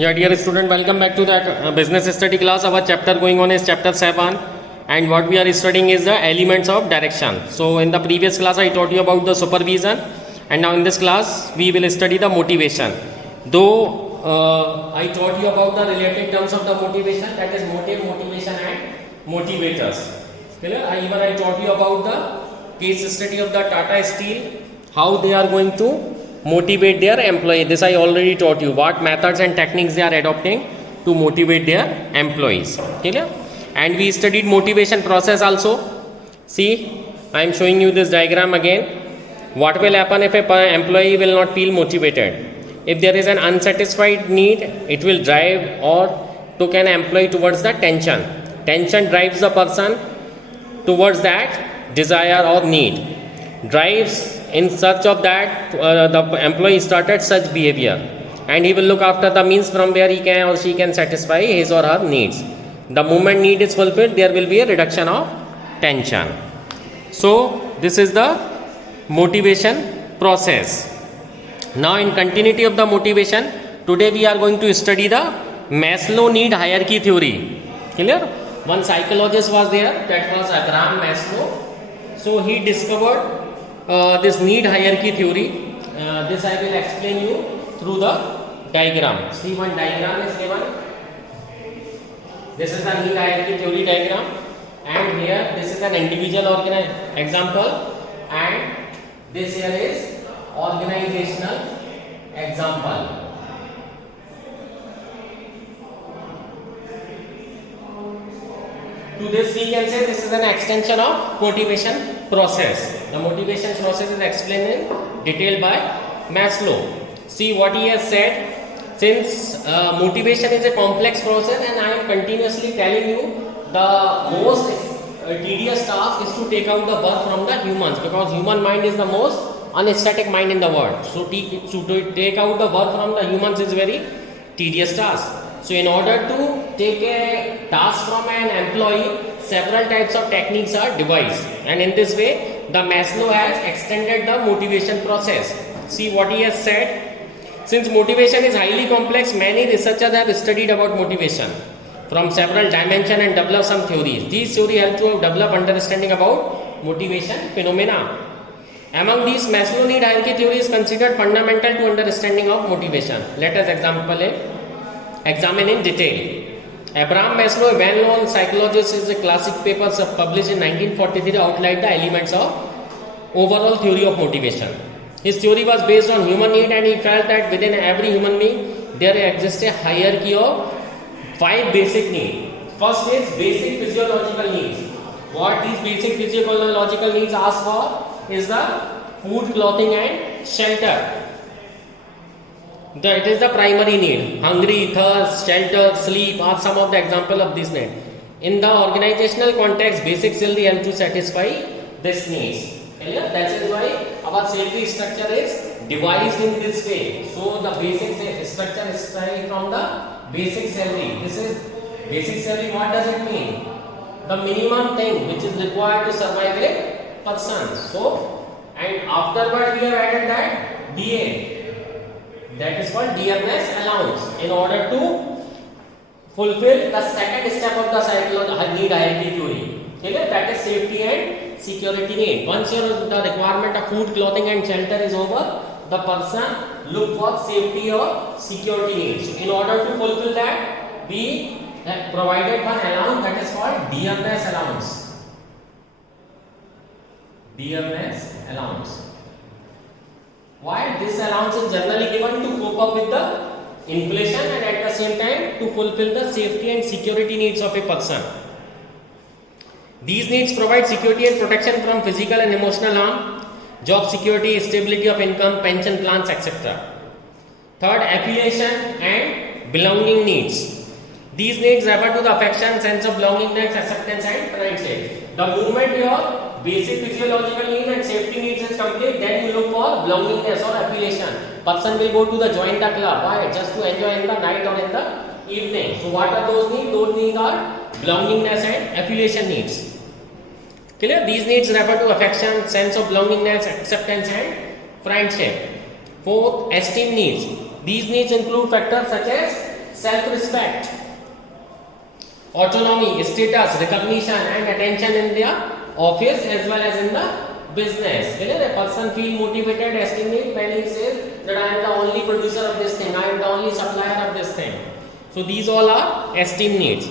Yeah, dear student, welcome back to the business study class. Our chapter going on is chapter 7, and what we are studying is the elements of direction. So in the previous class I taught you about the supervision, and now in this class we will study the motivation. Though I taught you about the related terms of the motivation, that is motive, motivation and motivators. Clear? I taught you about the case study of the Tata Steel, how they are going to motivate their employee. This I already taught you, what methods and techniques they are adopting to motivate their employees. Clear? And we studied motivation process also. See, I am showing you this diagram again. What will happen if a employee will not feel motivated? If there is an unsatisfied need, it will drive or took an employee towards the tension. Tension drives the person towards that desire or need. Drives in search of that, the employee started such behavior, and he will look after the means from where he can or she can satisfy his or her needs. The moment need is fulfilled, there will be a reduction of tension. So this is the motivation process. Now in continuity of the motivation, today we are going to study the Maslow need hierarchy theory. Clear? One psychologist was there, that was Abraham Maslow. So he discovered this need hierarchy theory. This I will explain you through the diagram. See, one diagram is given. This is the need hierarchy theory diagram, and here this is an individual example, and this here is organizational example. To this we can say this is an extension of motivation process. The motivation process is explained in detail by Maslow. See what he has said. Since motivation is a complex process, and I am continuously telling you the most tedious task is to take out the work from the humans, because human mind is the most unaesthetic mind in the world. So to take out the work from the humans is very tedious task. So in order to take a task from an employee, several types of techniques are devised, and in this way the Maslow has extended the motivation process. See what he has said. Since motivation is highly complex, many researchers have studied about motivation from several dimensions and developed some theories. These theories help to develop understanding about motivation phenomena. Among these, Maslow need hierarchy theory is considered fundamental to understanding of motivation. Let us examine in detail. Abraham Maslow, a well-known psychologist, is a classic paper published in 1943 outlined the elements of overall theory of motivation. His theory was based on human need, and he felt that within every human being there exists a hierarchy of 5 basic needs. First is basic physiological needs. What these basic physiological needs ask for is the food, clothing and shelter. It is the primary need. Hungry, thirst, shelter, sleep are some of the examples of this need. In the organizational context, basic salary help to satisfy these needs. That is why our salary structure is devised in this way. So the basic structure is starting from the basic salary. This is basic salary. What does it mean? The minimum thing which is required to survive a person. So, and afterward we have added that DA. That is called dearness allowance, in order to fulfill the second step of the psychological need hierarchy theory. That is safety and security need. Once the requirement of food, clothing and shelter is over, the person look for safety or security needs. In order to fulfill that, we provided one allowance that is called dearness allowance. Dearness allowance. Why? This allowance is generally given to cope up with the inflation, and at the same time to fulfill the safety and security needs of a person. These needs provide security and protection from physical and emotional harm, job security, stability of income, pension plans, etc. Third, affiliation and belonging needs. These needs refer to the affection, sense of belongingness, acceptance and friendship. The moment your basic physiological need and safety needs is complete, then you look for belongingness or affiliation. Person will go to the join the club. Why? Just to enjoy in the night or in the evening. So what are those needs? Those needs are belongingness and affiliation needs. Clear? These needs refer to affection, sense of belongingness, acceptance and friendship. Fourth, esteem needs. These needs include factors such as self-respect, autonomy, status, recognition and attention in their office as well as in the business. Clear? A person feel motivated, esteemed when he says that I am the only producer of this thing, I am the only supplier of this thing. So these all are esteem needs.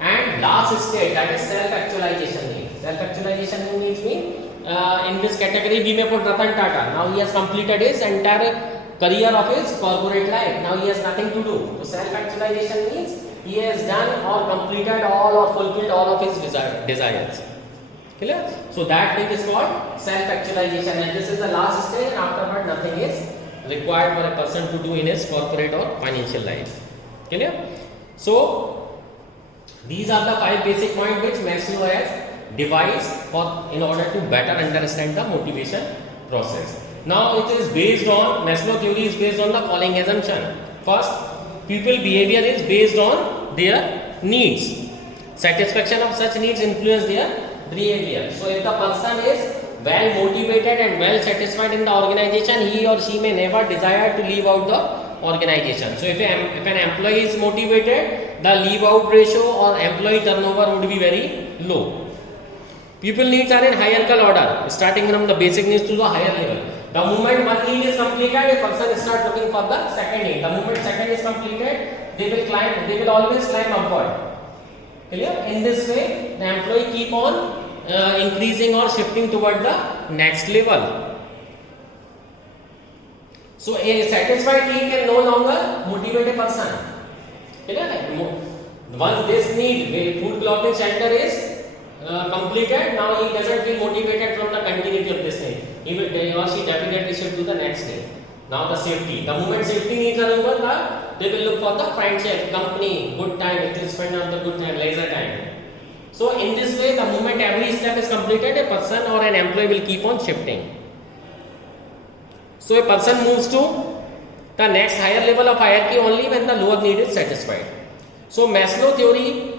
And last state, that is self-actualization needs. Self-actualization needs mean in this category we may put Ratan Tata. Now he has completed his entire career of his corporate life. Now he has nothing to do. So self-actualization means he has done or completed all or fulfilled all of his desires. Clear? So that thing is called self-actualization, and this is the last stage, and afterward nothing is required for a person to do in his corporate or financial life. Clear? So these are the 5 basic points which Maslow has devised in order to better understand the motivation process. Now it is based on, Maslow theory is based on the following assumption. First, people behavior is based on their needs. Satisfaction of such needs influence their behavior. So if the person is well motivated and well satisfied in the organization, he or she may never desire to leave out the organization. So if an employee is motivated, the leave out ratio or employee turnover would be very low. People needs are in hierarchical order, starting from the basic needs to the higher level. The moment one need is completed, a person start looking for the second need. The moment second is completed, they will always climb upward. Clear? In this way, the employee keep on increasing or shifting toward the next level. So a satisfied need can no longer motivate a person. Clear? Once this need, food, clothing, shelter is completed, now he doesn't feel motivated from the continuity of this need. He or she definitely should do the next need. Now the safety. The moment safety needs are over, they will look for the friendship, company, good time, it will spend on the good time, leisure time. So in this way, the moment every step is completed, a person or an employee will keep on shifting. So a person moves to the next higher level of hierarchy only when the lower need is satisfied. So Maslow theory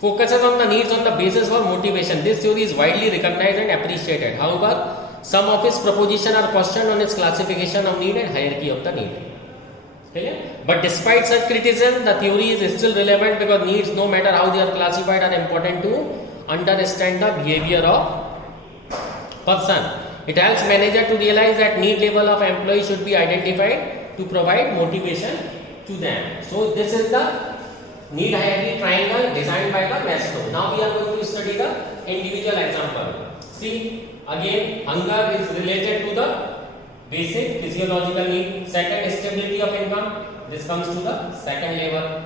focuses on the needs on the basis for motivation. This theory is widely recognized and appreciated. However, some of its propositions are questioned on its classification of need and hierarchy of the need. But despite such criticism, the theory is still relevant because needs, no matter how they are classified, are important to understand the behavior of person. It helps manager to realize that need level of employee should be identified to provide motivation to them. So this is the need hierarchy triangle designed by the Maslow. Now we are going to study the individual example. See, again, hunger is related to the basic physiological need. Second, stability of income. This comes to the second level.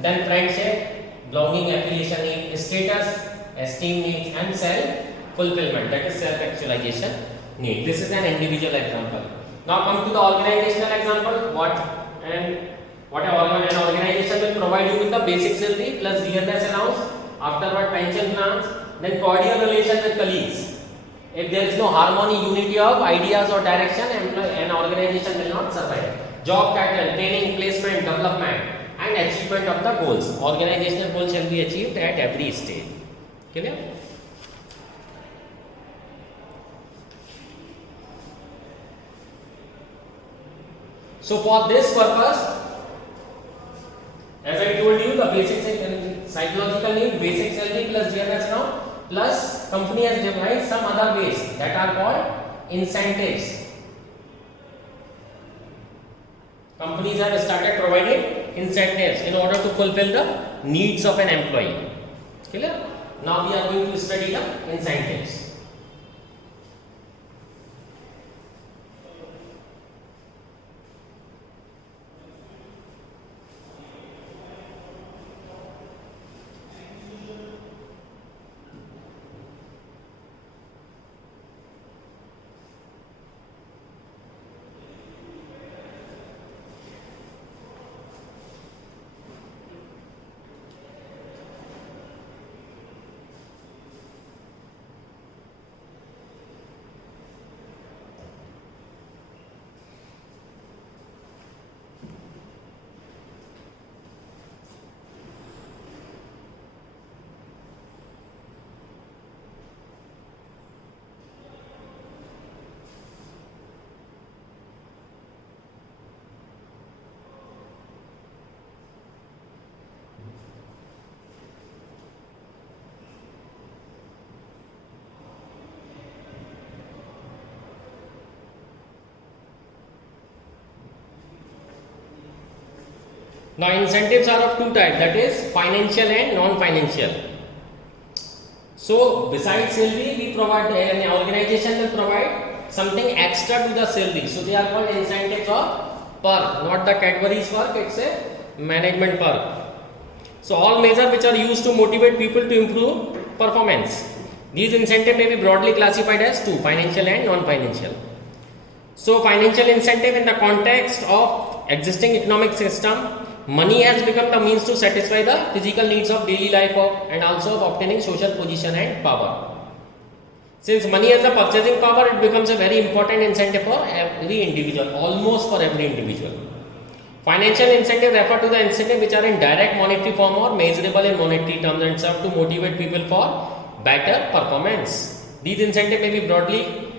Then friendship, belonging, affiliation need, status, esteem needs, and self-fulfillment. That is self-actualization need. This is an individual example. Now come to the organizational example. What an organization will provide you with the basic salary plus DNS allowance, afterward pension plans, then cordial relation with colleagues. If there is no harmony, unity of ideas or direction, an organization will not survive. Job title, training, placement, development, and achievement of the goals. Organizational goals shall be achieved at every stage. Clear? So for this purpose, as I told you, the basic psychological need, basic salary plus DNS now, plus company has devised some other ways that are called incentives. Companies have started providing incentives in order to fulfill the needs of an employee. Clear? Now we are going to study the incentives. Now incentives are of two types, that is financial and non-financial. So besides salary, we provide, an organization will provide something extra to the salary. So they are called incentives or perk, not the Cadbury's perk, it's a management perk. So all measures which are used to motivate people to improve performance. These incentives may be broadly classified as two, financial and non-financial. So financial incentive in the context of existing economic system, money has become the means to satisfy the physical needs of daily life and also of obtaining social position and power. Since money has a purchasing power, it becomes a very important incentive for every individual, almost for every individual. Financial incentive refer to the incentive which are in direct monetary form or measurable in monetary terms and serve to motivate people for better performance. These incentives may be broadly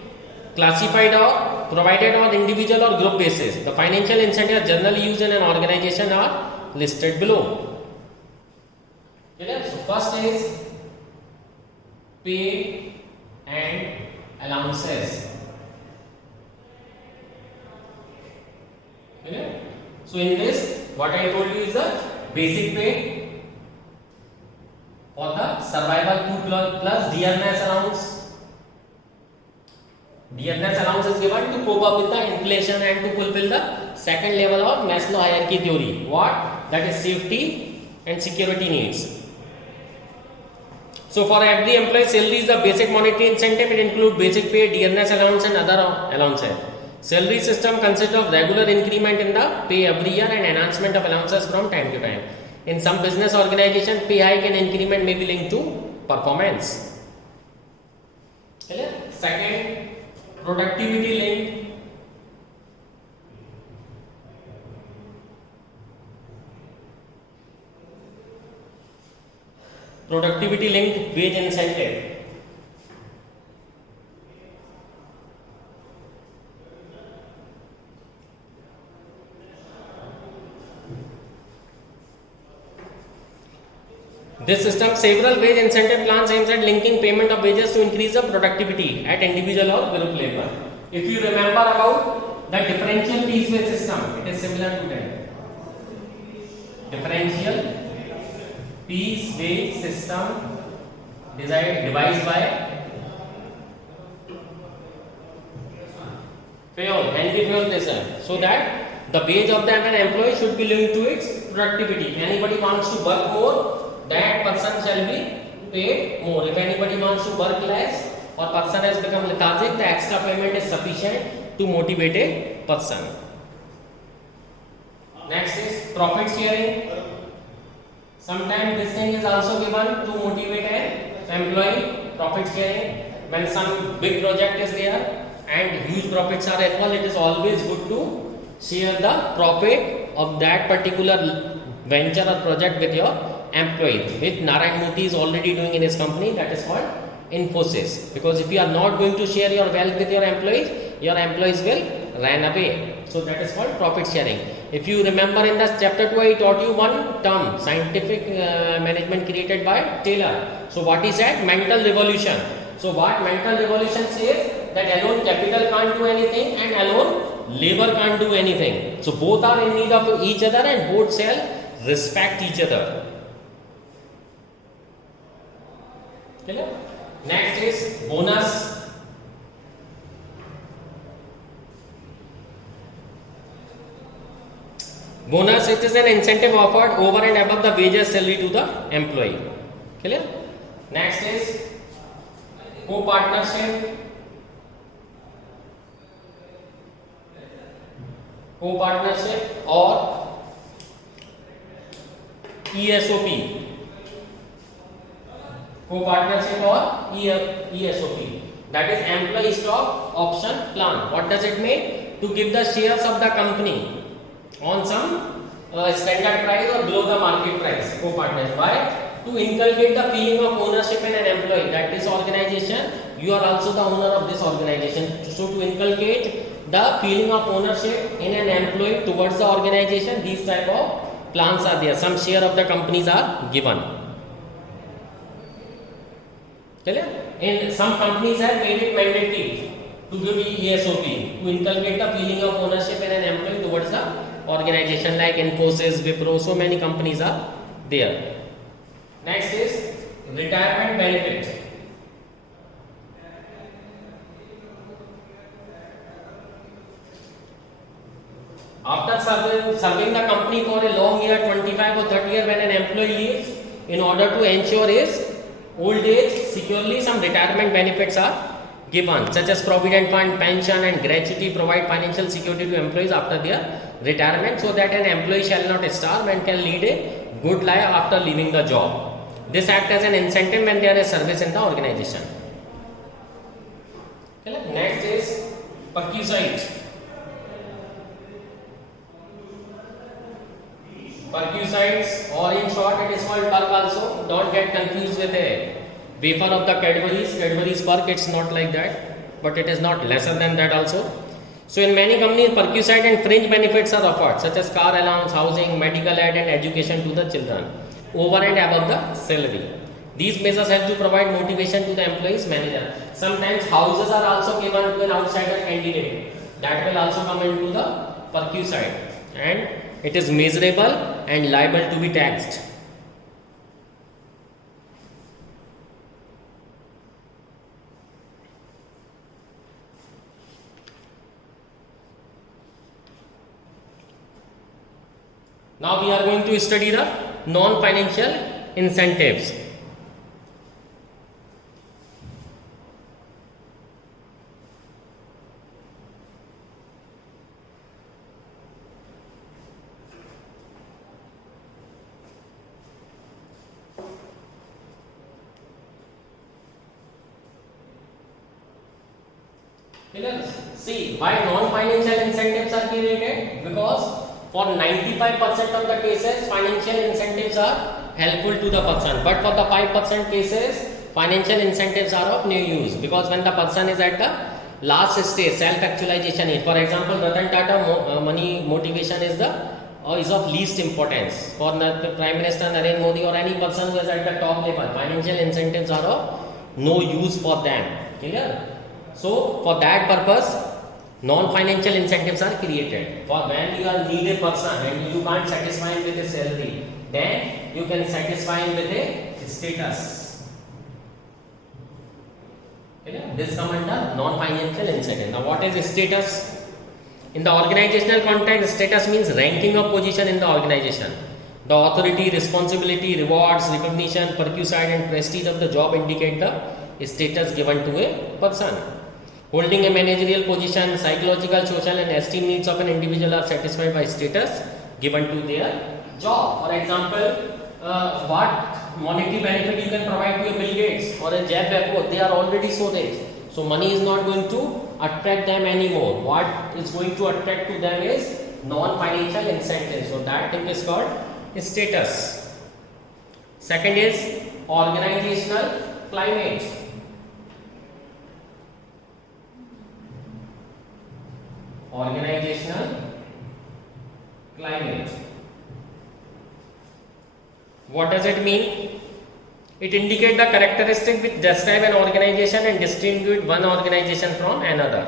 classified or provided on individual or group basis. The financial incentives generally used in an organization are listed below. Okay, so first is pay and allowances. Okay. So in this, what I told you is the basic pay for the survival food plus dearness allowance. Dearness allowance is given to cope up with the inflation and to fulfill the second level of Maslow hierarchy theory. What? That is safety and security needs. So for every employee, salary is the basic monetary incentive. It includes basic pay, dearness allowance and other allowances. Salary system consists of regular increment in the pay every year and enhancement of allowances from time to time. In some business organizations, pay hike and increment may be linked to performance. Second, productivity linked. Productivity linked wage incentive. This system, several wage incentive plans aims at linking payment of wages to increase the productivity at individual or group level. If you remember about the differential piece wage system, it is similar to that. Differential piece wage system devised by Henry Fayol Desai, so that the wage of an employee should be linked to its productivity. If anybody wants to work more, that person shall be paid more. If anybody wants to work less or person has become lethargic, the extra payment is sufficient to motivate a person. Next is profit sharing. Sometimes this thing is also given to motivate an employee. Profit sharing, when some big project is there and huge profits are equal, it is always good to share the profit of that particular venture or project with your employees, which Narayan Murthy is already doing in his company, that is called Infosys. Because if you are not going to share your wealth with your employees will run away. So that is called profit sharing. If you remember in the chapter 2, I taught you one term, scientific management created by Taylor. So what is that? Mental revolution. So what mental revolution says? That alone capital can't do anything and alone labor can't do anything. So both are in need of each other and both shall respect each other. Next is bonus. Bonus, it is an incentive offered over and above the wages salary to the employee. Clear? Next is co-partnership. Co-partnership or ESOP. Co-partnership or ESOP, that is employee stock option plan. What does it mean? To give the shares of the company on some standard price or below the market price. Co-partnership. Why? To inculcate the feeling of ownership in an employee, that this organization, you are also the owner of this organization. So to inculcate the feeling of ownership in an employee towards the organization, these type of plans are there. Some share of the companies are given. In some companies have made it mandatory to give ESOP, to inculcate the feeling of ownership in an employee towards the organization like Infosys, Wipro, so many companies are there. Next is retirement benefit. After serving the company for a long year, 25 or 30 years, when an employee leaves, in order to ensure his old age securely, some retirement benefits are given, such as provident fund, pension and gratuity provide financial security to employees after their retirement, so that an employee shall not starve and can lead a good life after leaving the job. This acts as an incentive when there is service in the organization. Next is perquisite. Perquisites, or in short it is called perk also. Don't get confused with a wafer of the Cadbury's perk. It's not like that, but it is not lesser than that also. So in many companies, perquisite and fringe benefits are offered, such as car allowance, housing, medical aid and education to the children, over and above the salary. These measures help to provide motivation to the employee's manager. Sometimes houses are also given to an outsider candidate. That will also come into the perquisite, and it is measurable and liable to be taxed. Now we are going to study the non-financial incentives. See, why non-financial incentives are created? Because for 95% of the cases, financial incentives are helpful to the person. But for the 5% cases, financial incentives are of no use. Because when the person is at the last stage, self-actualization age. For example, Ratan Tata money motivation is of least importance. For the Prime Minister Narendra Modi or any person who is at the top level, financial incentives are of no use for them. Clear? So, for that purpose, non-financial incentives are created. For when you are need a person and you can't satisfy him with a salary, then you can satisfy him with a status. Okay? This comes under non-financial incentive. Now, what is status? In the organizational context, status means ranking of position in the organization. The authority, responsibility, rewards, recognition, perquisite and prestige of the job indicate the status given to a person. Holding a managerial position, psychological, social and esteem needs of an individual are satisfied by status given to their job. For example, what monetary benefit you can provide to a Bill Gates or a Jeff Bezos, they are already so rich. So money is not going to attract them anymore. What is going to attract to them is non-financial incentives. So that thing is called status. Second is organizational climate. Organizational climate. What does it mean? It indicates the characteristic which describe an organization and distinguish one organization from another.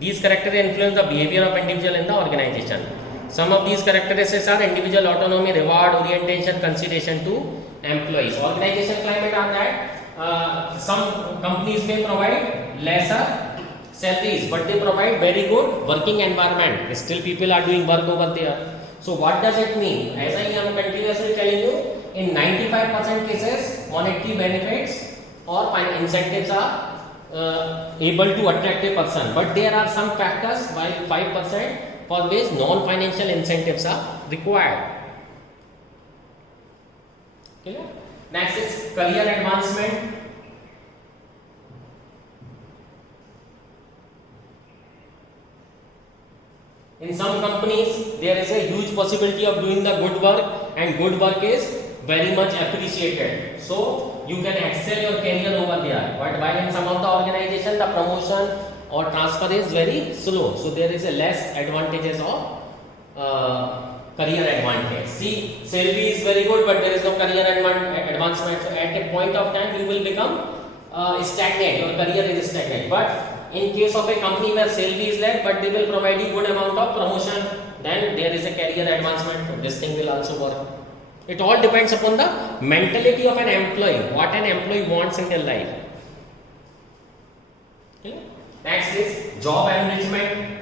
These characteristics influence the behavior of individual in the organization. Some of these characteristics are individual autonomy, reward, orientation, consideration to employees. Organization climate are that some companies may provide lesser salaries, but they provide very good working environment. Still people are doing work over there. So what does it mean? As I am continuously telling you, in 95% cases, monetary benefits or incentives are able to attract a person. But there are some factors, while 5% for which non-financial incentives are required. Okay. Next is career advancement. In some companies, there is a huge possibility of doing the good work, and good work is very much appreciated. So, you can excel your career over there. But while in some of the organizations, the promotion or transfer is very slow. So, there is a less advantages of career advantage. See, salary is very good, but there is no career advancement. So, at a point of time, you will become stagnant. Your career is stagnant. But in case of a company where salary is less, but they will provide you good amount of promotion then there is a career advancement. This thing will also work. It all depends upon the mentality of an employee, what an employee wants in their life. Okay. Next is job enrichment.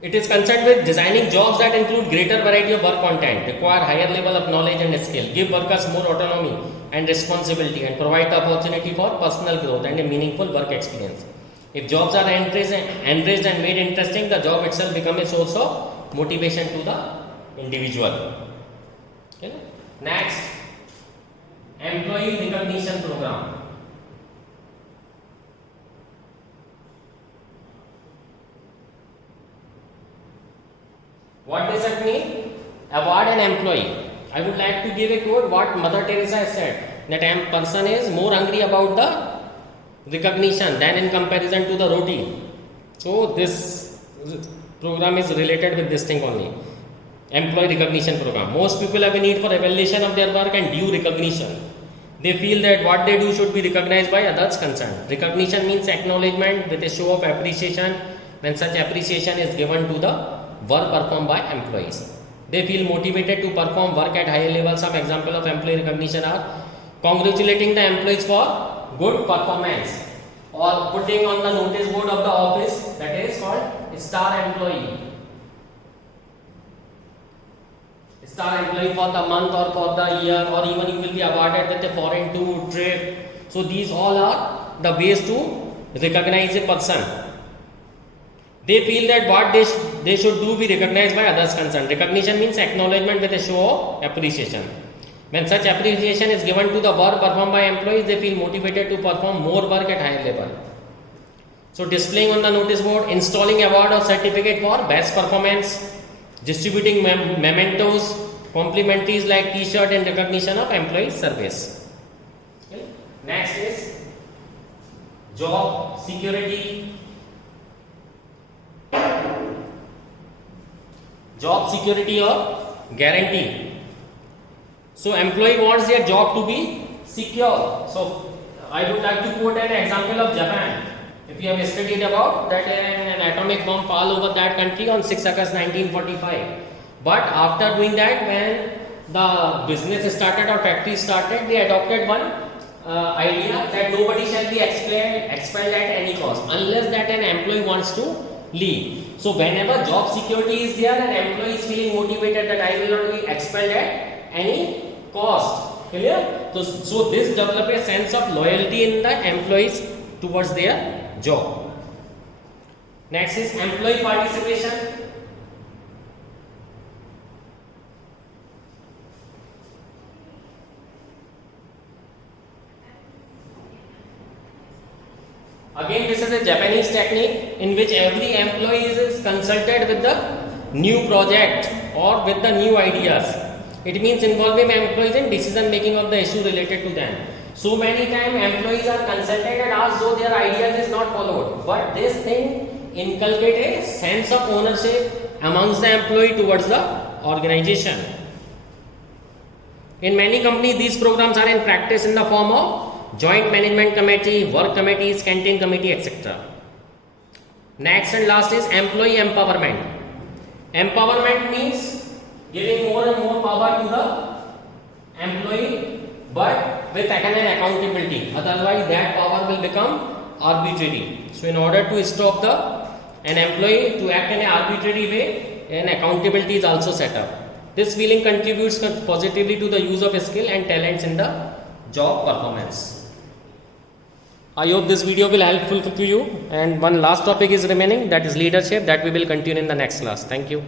It is concerned with designing jobs that include greater variety of work content, require higher level of knowledge and skill, give workers more autonomy and responsibility, and provide the opportunity for personal growth and a meaningful work experience. If jobs are enriched and made interesting, the job itself becomes a source of motivation to the individual. Okay. Next, employee recognition program. What does that mean? Award an employee. I would like to give a quote what Mother Teresa said, that a person is more hungry about the recognition than in comparison to the roti. So this program is related with this thing only. Employee recognition program. Most people have a need for evaluation of their work and due recognition. They feel that what they do should be recognized by others concerned. Recognition means acknowledgement with a show of appreciation when such appreciation is given to the work performed by employees. They feel motivated to perform work at higher levels. Some example of employee recognition are congratulating the employees for good performance, or putting on the notice board of the office, that is called star employee. Star employee for the month or for the year, or even you will be awarded with a foreign tour trip. So these all are the ways to recognize a person. They feel that what they should do be recognized by others concerned. Recognition means acknowledgement with a show of appreciation. When such appreciation is given to the work performed by employees, they feel motivated to perform more work at higher level. So displaying on the notice board, installing award or certificate for best performance, distributing mementos, complimentaries like t-shirt in recognition of employee service. Okay. Next is job security. Job security or guarantee. So employee wants their job to be secure. So I would like to quote an example of Japan. If you have studied about that, an atomic bomb fell over that country on 6 August 1945. But after doing that, when the business started or factory started, they adopted one idea that nobody shall be expelled at any cost unless that an employee wants to leave. So whenever job security is there, an employee is feeling motivated that I will not be expelled at any cost. Clear? So this develop a sense of loyalty in the employees towards their job. Next is employee participation. Again, this is a Japanese technique in which every employee is consulted with the new project or with the new ideas. It means involving employees in decision making of the issue related to them. So many times employees are consulted and asked though their ideas is not followed. But this thing inculcates a sense of ownership amongst the employee towards the organization. In many companies, these programs are in practice in the form of joint management committee, work committees, canteen committee, etc. Next and last is employee empowerment. Empowerment means giving more and more power to the employee, but with an accountability. Otherwise, that power will become arbitrary. So, in order to stop an employee to act in an arbitrary way, an accountability is also set up. This feeling contributes positively to the use of skill and talents in the job performance. I hope this video will helpful to you, and one last topic is remaining, that is leadership, that we will continue in the next class. Thank you.